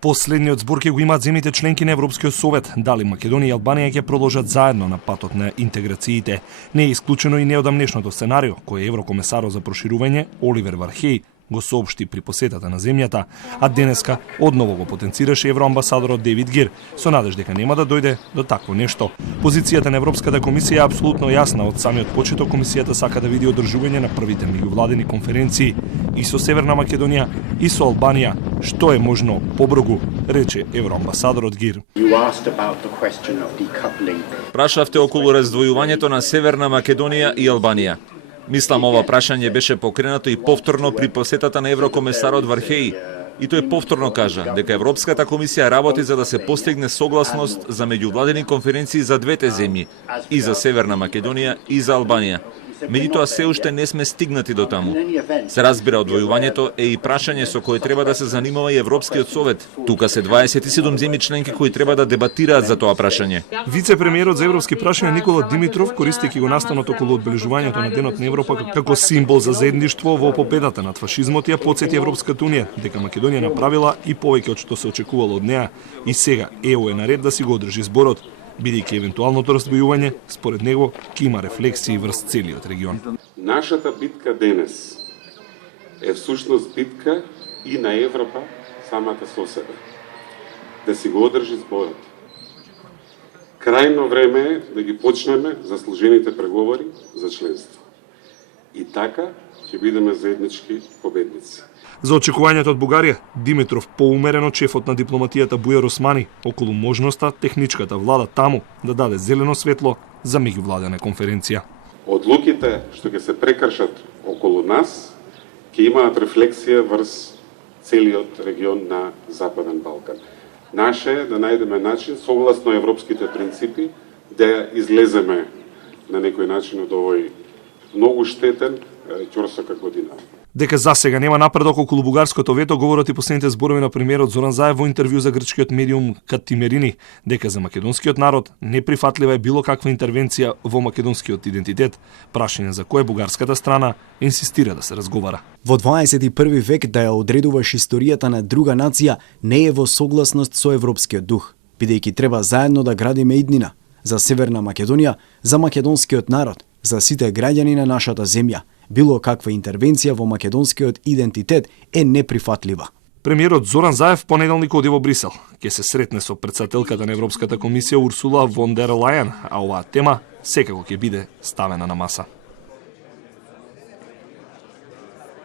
Последниот збор ќе го имаат земјите членки на Европскиот совет. Дали Македонија и Албанија ќе продолжат заедно на патот на интеграциите. Не е исклучено и неодамнешното сценарио, кој еврокомесарот за проширување Оливер Вархеј го соопшти при посетата на земјата, а денеска одново го потенцираше евроамбасадорот Дейвид Гир, со надеж дека нема да дојде до такво нешто. Позицијата на Европската комисија е апсолутно јасна. Од самиот почеток комисијата сака да види одржување на првите меѓувладени конференции и со Северна Македонија и со Албанија, што е можно побргу, рече евроамбасадорот Гир. Прашавте околу раздвојувањето на Северна Македонија и Албанија. Мислам, ова прашање беше покренато и повторно при посетата на еврокомесарот Вархеј. И тој повторно кажа дека Европската комисија работи за да се постигне согласност за меѓувладени конференции за двете земји, и за Северна Македонија и за Албанија. Меѓутоа се уште не сме стигнати до таму. Се разбира, одвојувањето е и прашање со кое треба да се занимава и Европскиот совет. Тука се 27 земји членки кои треба да дебатираат за тоа прашање. Вице-премиерот за европски прашања Никола Димитров, користејќи го настанот околу одбележувањето на Денот на Европа како символ за заедништво во победата над фашизмот, ја потсети Европската унија дека Македонија направила и повеќе од што се очекувало од неа, и сега ЕУ е наред да си го одржи зборот, бидејќи евентуалното раздвојување, според него, ќе има рефлексии врз целиот регион. Нашата битка денес е всушност битка и на Европа самата со себе. Да си го одржи зборот. Крајно време е да ги почнеме заслужените преговори за членство. И така ќе бидеме заеднички победници. За очекувањето од Бугарија, Димитров поумерено шефот на дипломатијата Бујар Османи околу можноста техничката влада таму да даде зелено светло за меѓувладена конференција. Одлуките што ќе се прекршат околу нас ќе имаат рефлексија врз целиот регион на Западен Балкан. Наше е да најдеме начин, согласно европските принципи, да излеземе на некој начин од овој многу штетен ќорсока година. Дека засега нема напредок околу бугарското вето, говорат и последните зборови на премиерот Зоран Заев во интервју за грчкиот медиум Катимерини, дека за македонскиот народ неприфатлива е било каква интервенција во македонскиот идентитет, прашање за кое бугарската страна инсистира да се разговара. Во 21 век да ја одредуваш историјата на друга нација не е во согласност со европскиот дух, бидејќи треба заедно да градиме иднина за Северна Македонија, за македонскиот народ, за сите граѓани на нашата земја. Било каква интервенција во македонскиот идентитет е неприфатлива. Премиерот Зоран Заев понеделник оди во Брисел. Ќе се сретне со претседателката на Европската комисија Урсула фон дер Лајен, а оваа тема секако ќе биде ставена на маса.